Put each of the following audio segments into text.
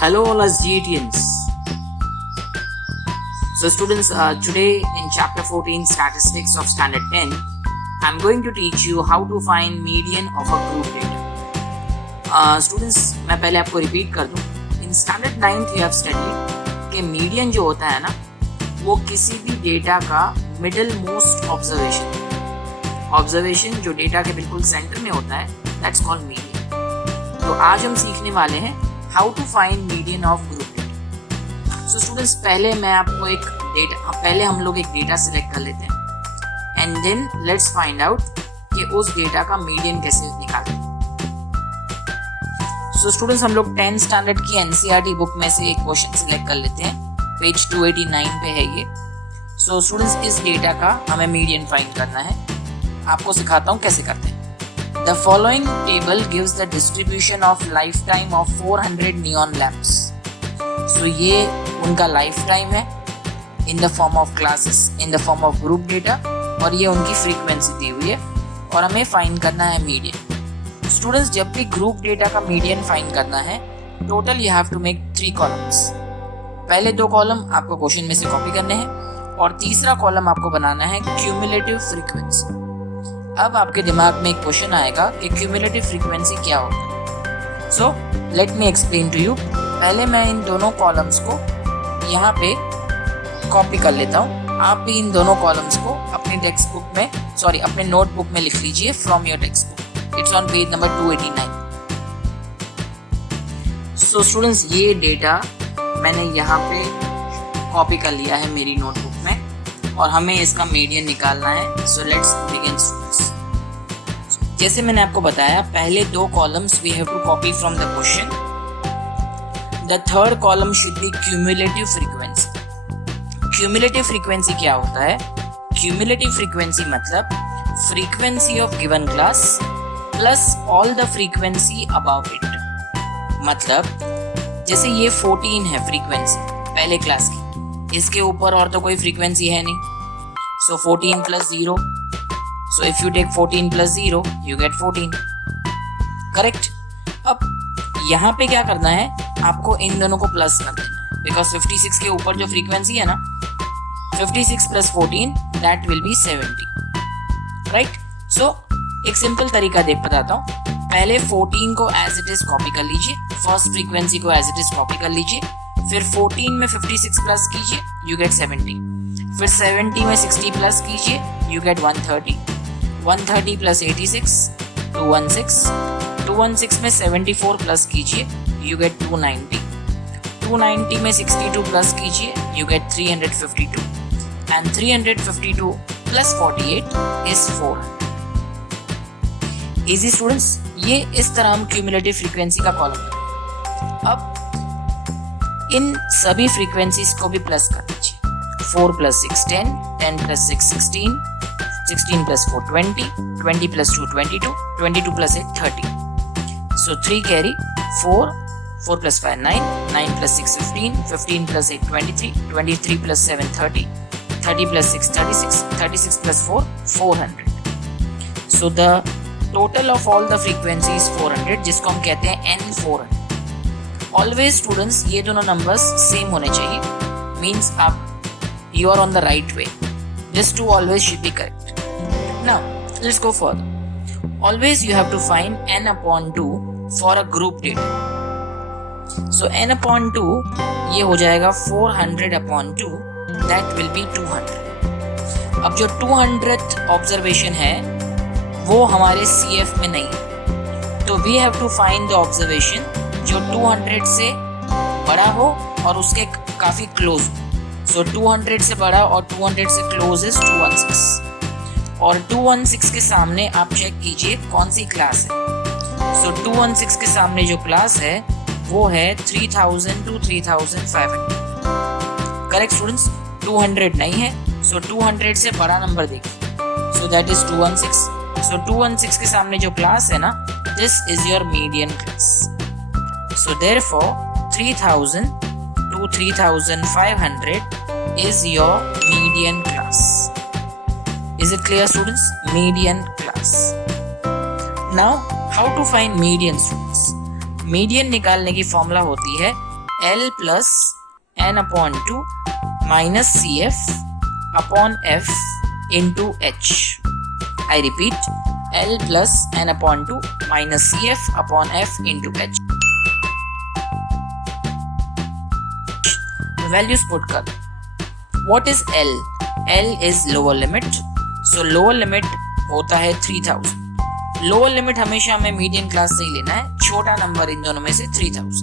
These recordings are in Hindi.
Hello all us GTNs. So students, today in chapter 14 statistics of standard 10, I'm going to teach you how to find median of a group data. Students, मैं पहले आपको repeat कर दूं. In standard 9th you have studied कि median जो होता है ना, वो किसी भी डेटा का middle most observation जो डेटा के बिल्कुल सेंटर में होता है, that's called median. तो आज हम सीखने वाले हैं how to find median of group data. So students, पहले हम लोग एक डेटा सिलेक्ट कर लेते हैं and then let's find out कि उस डेटा का मीडियन कैसे निकालें. So students, हम लोग 10th स्टैंडर्ड की NCERT बुक में से एक क्वेश्चन सिलेक्ट कर लेते हैं. पेज 289 पे है ये. So students, इस डेटा का हमें मीडियन फाइंड करना है. आपको सिखाता हूँ कैसे करते हैं. The following table gives the distribution of lifetime of 400 neon lamps. So ये उनका lifetime है in the form of classes, in the form of group data, और ये उनकी frequency दी हुई है और हमें find करना है median. Students, जब भी group data का median find करना है, total you have to make 3 columns. पहले 2 कॉलम आपको क्वेश्चन में से कॉपी करने हैं और तीसरा कॉलम आपको बनाना है cumulative frequency. अब आपके दिमाग में एक क्वेश्चन आएगा कि क्यूमुलेटिव फ्रीक्वेंसी क्या होता है. So let me explain to you. पहले मैं इन दोनों कॉलम्स को यहाँ पे कॉपी कर लेता हूँ. आप भी इन दोनों कॉलम्स को अपनी अपने नोटबुक में लिख लीजिए from your text book. It's on page number 289. So students, ये डेटा मैंने यहाँ पे कॉपी कर लिया है मेरी नोटबुक में और हमें इसका मीडियन निकालना है. So let's begin students. जैसे मैंने आपको बताया, पहले 2 columns we have to copy from the question. The third column should be cumulative frequency. Cumulative frequency क्या होता है? क्यूमुलेटिव फ्रीक्वेंसी मतलब frequency of given class plus all the frequency above it. मतलब जैसे ये 14 है फ्रीक्वेंसी पहले क्लास की, इसके ऊपर और तो कोई फ्रीक्वेंसी है नहीं. सो 14 plus 0. So if you take 14 plus 0, you get 14. Correct? अब यहाँ पे क्या करना है? आपको इन दोनों को प्लस कर देना है. Because 56 के ऊपर जो फ्रीक्वेंसी है ना, 56 plus 14, that will be 70. Right? So एक सिंपल तरीका बताता हूँ. पहले 14 को as it is कॉपी कर लीजिए. फर्स्ट फ्रीक्वेंसी को as it is कॉपी कर लीजिए. फिर 14 में 56 प्लस कीजिए, you get 70. फिर 70 में 60 प्लस कीजिए, you get 130. 130 प्लस 86 216. 216 में 74 प्लस कीजिए, यू गेट 290. 290 में 62 प्लस कीजिए, you get 352. And 352 plus 48 is 400. Easy students, ये इस तरह हम क्यूमुलेटिव फ्रीक्वेंसी का कॉलम करें. अब इन सभी फ्रीक्वेंसीज को भी प्लस कर दीजिए. 4 plus 6 10, 10 plus 6 16, 16 plus 4 20, 20 plus 2 22, 22 plus 8 30. So 3 carry 4, 4 plus 5 9, 9 plus 6 15, 15 plus 8 23, 23 plus 7 30, 30 plus 6 36, 36 plus 4 400. So the total of all the frequencies is 400, जिसको हम कहते हैं N400. Always students, ये दोनों numbers same होने चाहिए. Means you are on the right way. This 2 always should be correct. Now, let's go further. Always you have to find n upon 2 for a group data. So n upon 2 ये हो जाएगा 400 upon 2, that will be 200. अब जो 200th observation है वो हमारे CF में नहीं है, तो we have to find the observation जो 200 से बड़ा हो और उसके काफी क्लोज हो. So 200 से बड़ा और 200 से क्लोज इज 216. और 216 के सामने आप चेक कीजिए कौन सी क्लास है. So 216 के सामने जो क्लास है वो है 3000 to 3500. Correct students? 200 नहीं है, so 200 से बड़ा नंबर देखिए. So that is 216. So 216 के सामने जो क्लास है ना, this is your median class. So therefore 3000 to 3500 is your median class. Is it clear students? Median class. Now how to find median students? Median निकालने की फॉर्मूला होती है L plus n upon 2 minus CF upon F into H. I repeat, L plus n upon 2 minus CF upon F into H. Values put कर. What is L? L is lower limit. So lower limit होता है 3000. लोअर लिमिट हमेशा हमें मीडियन क्लास से ही लेना है, छोटा नंबर इन दोनों में से 3000.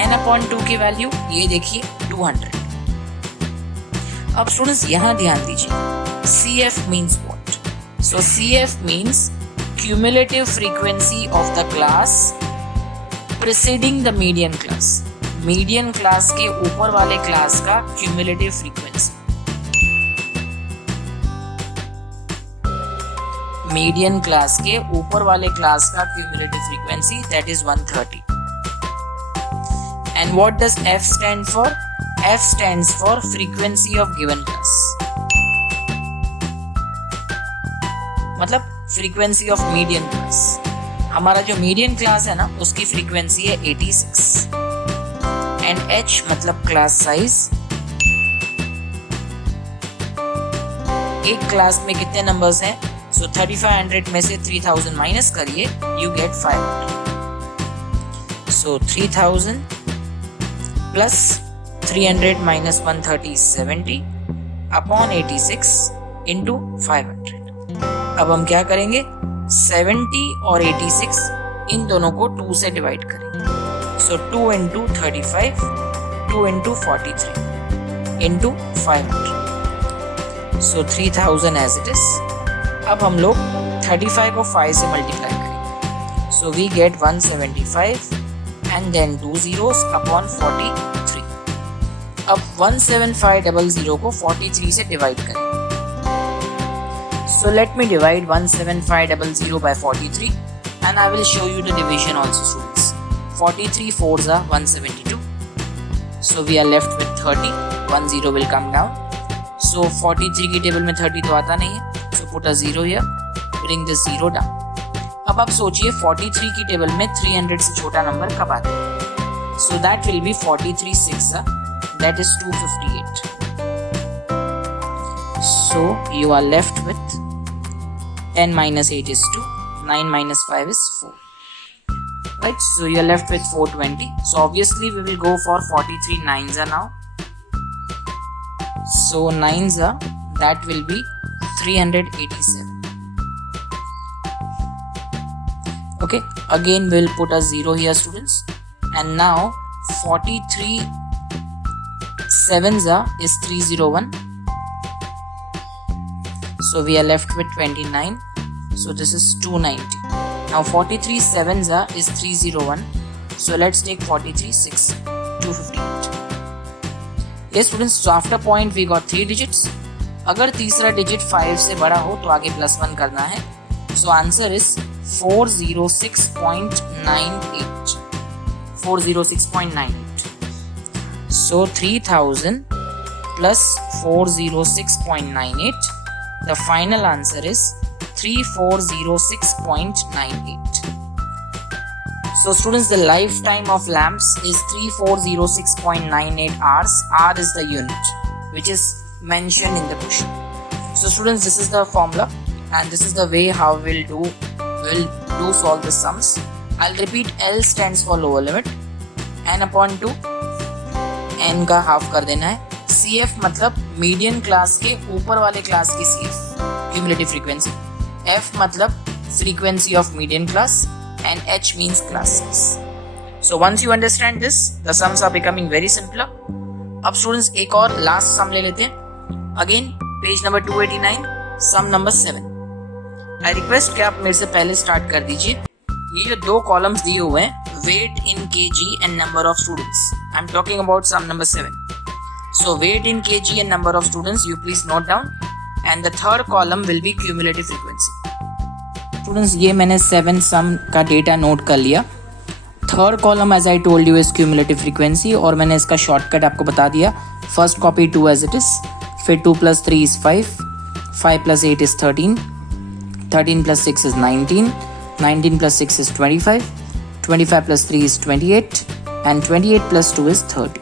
n अपॉन 2 की वैल्यू ये देखिए 200. अब स्टूडेंट्स यहाँ ध्यान दीजिए, CF means what? So CF means cumulative frequency of the class preceding the median class. Median class के ऊपर वाले क्लास का क्यूमुलेटिव फ्रीक्वेंसी. मीडियन क्लास के ऊपर वाले क्लास का cumulative frequency that is 130. And what does F stand for? F stands for frequency of given class, मतलब फ्रीक्वेंसी ऑफ मीडियन क्लास. हमारा जो मीडियन क्लास है ना उसकी फ्रीक्वेंसी है 86. एंड H मतलब क्लास साइज. एक क्लास में कितने नंबर्स हैं? So 3500 में से 3000 माइनस करिए, you get 500. So 3000 plus 300 minus 130 is 70 upon 86 into 500. अब हम क्या करेंगे? 70 और 86 इन दोनों को 2 से डिवाइड करेंगे. So 2 into 35, 2 into 43 into 500. So 3000 as it is. अब हम लोग 35 को 5 से मल्टीप्लाई करेंगे. So we get 175 and then 2 zeros upon 43. अब 17500 को 43 से डिवाइड करेंगे. So let me divide 17500 by 43 and I will show you the division also, students. 43 4s are 172. So we are left with 30. 1 0 will come down. So 43 की टेबल में 30 तो आता नहीं है. So put a 0 here, bring this 0 down. अब आप सोचिए 43 की टेबल में 300 से छोटा नंबर कब आता है? So that will be 43 6, that is 258. So you are left with 10 minus 8 is 2, 9 minus 5 is 4. Right, so you are left with 420. So obviously we will go for 43 9s now. So 9s that will be 387. Okay, again we'll put a 0 here, students. And now 43 7s is 301. So we are left with 29. So this is 290. Now 43 7s is 301. So let's take 43 6, 258. Yes students, so after point we got 3 digits. अगर तीसरा डिजिट 5 से बड़ा हो तो आगे +1 करना है. So answer is 406.98. 406.98. So 3000 plus 406.98. The final answer is 3406.98. So students, the lifetime of lamps is 3406.98 hours. R is the unit which is mentioned in the question. So students, this is the formula and this is the way how we'll do solve the sums. I'll repeat. L stands for lower limit. n upon 2, n का हाफ कर देना है. CF मतलब मीडियन क्लास के ऊपर वाले क्लास की CF, क्यूमुलेटिव फ्रीक्वेंसी. F मतलब frequency of median class and H means class size. So once you understand this, the sums are becoming very simpler. अब स्टूडेंट्स एक और लास्ट सम ले लेते हैं. Again page number 289, sum number 7. I request कि आप मेरे से पहले स्टार्ट कर दीजिए. ये जो 2 कॉलम्स दिए हुए हैं, weight in kg and number of students. I am talking about sum number 7. So weight in kg and number of students you please note down and the third column will be cumulative frequency. Students, ये मैंने 7 सम का डेटा नोट कर लिया. Third column as I told you is cumulative frequency और मैंने इसका शॉर्टकट आपको बता दिया. First copy 2 as it is, फिर 2 + 3 is 5, 5 + 8 is 13, 13 + 6 is 19, 19 + 6 is 25, 25 + 3 is 28, and 28 plus 2 is 30.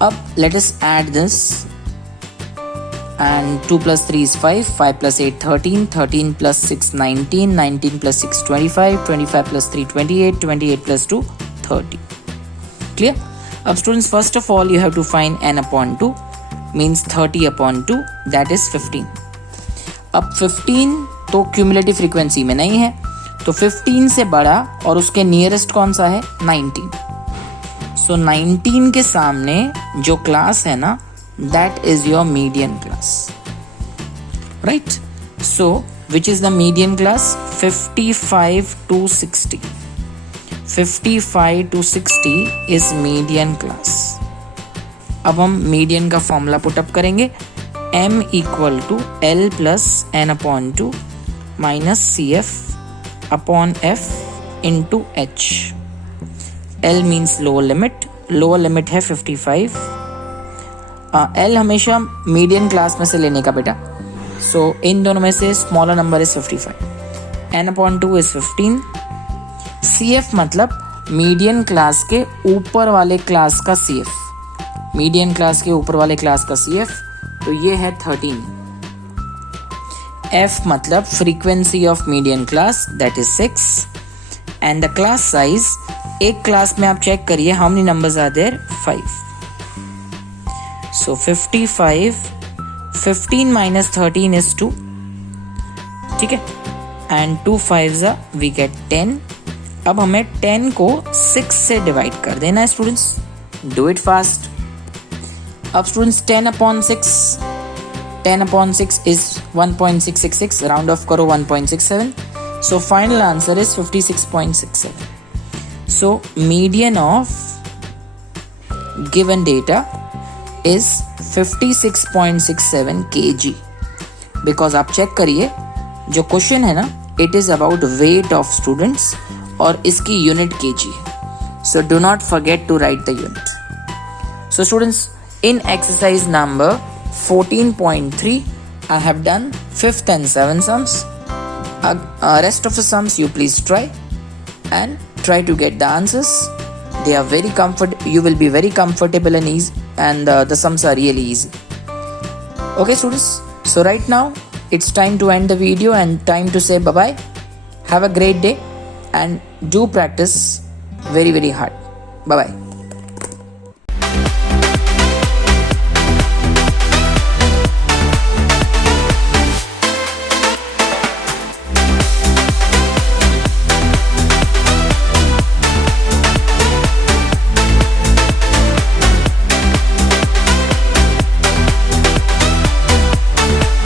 Up, let us add this, and 2 plus 3 is 5, 5 plus 8 13, 13 plus 6 19, 19 plus 6 25, 25 plus 3 28, 28 plus 2 30. Clear? अब students, first of all you have to find n upon 2, means 30 upon 2, that is 15. अब 15 तो क्यूमुलेटिव फ्रीक्वेंसी में नहीं है, तो 15 से बड़ा और उसके नियरेस्ट कौन सा है? 19. सो 19 के सामने जो क्लास है ना, that is your median class, right? So which is the median class? 55 to 60. 55 to 60 is median class. अब हम मीडियन का फॉर्मूला पुटअप करेंगे, m equal to l plus n upon 2 minus C F upon f into h. l means lower limit है 55. L हमेशा मीडियन क्लास में से लेने का बेटा, सो इन दोनों में से smaller number is 55. n upon 2 is 15. CF मतलब मीडियन क्लास के ऊपर वाले क्लास का CF, मीडियन क्लास के ऊपर वाले क्लास का CF, तो ये है 13. F मतलब frequency of median class, that is 6. And the class size, एक क्लास में आप चेक करिए how many numbers are there? 5. So 55, 15 minus 13 is 2, ठीक है, and 2 5s we get 10. अब हमें 10 को 6 से डिवाइड कर देना है स्टूडेंट्स, डू इट फास्ट. अब students 10 upon 6 is 1.666, round of करो 1.67, so final answer is 56.67. So median of given data is 56.67 kg. Because आप चेक करिए जो क्वेश्चन है ना, it is about weight of students और इसकी यूनिट kg है, so do not forget to write the unit. So students, in exercise number 14.3 I have done 5th and 7th sums. Rest of the sums you please try and try to get the answers. They are very you will be very comfortable and easy, and the sums are really easy. Okay students, so right now it's time to end the video and time to say bye bye. Have a great day and do practice very hard. Bye bye.